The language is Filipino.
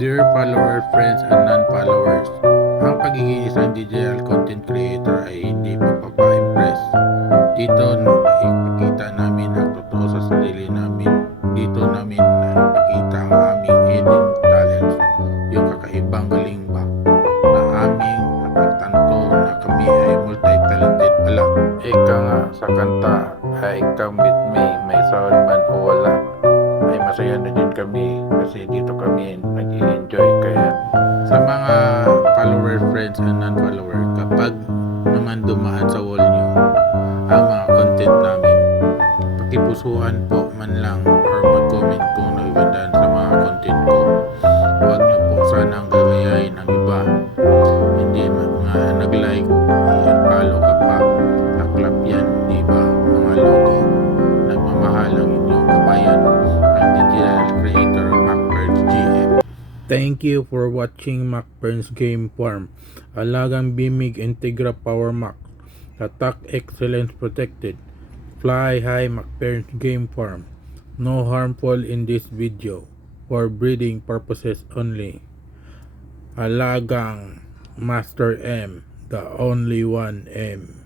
Dear followers, friends, and non-followers, ang pagiging isang digital content creator ay hindi pagpapa-impress. Dito ipakita namin ang totoo sa sarili namin. Dito namin ipakita ang aming hidden talents, yung kakaibang galing ba na aming napagtanto na kami ay multi-talented pala. Ika nga sa kanta ay come with me, may sound man o wala, ay masaya na din kami kasi dito kami nag-i-enjoy. Kaya sa mga follower, friends, and non-follower, kapag naman dumaan sa wall nyo ang mga content namin, pakipusuhan po man lang or mag-comment kung nagagandaan sa mga content ko. Huwag nyo po sanang gagayahin ang iba, hindi mga nag-like, i-follow ka pa, naklap yan, di ba mga logo? Nagmamahal ang inyong kabayan, ang digital creator Macbirds GM. Thank you for watching Macbirds Game Farm. Alagang Bimig Integra Power Max. Attack Excellence Protected. Fly High Macbirds Game Farm. No harmful in this video. For breeding purposes only. Alagang Master M. The only one M.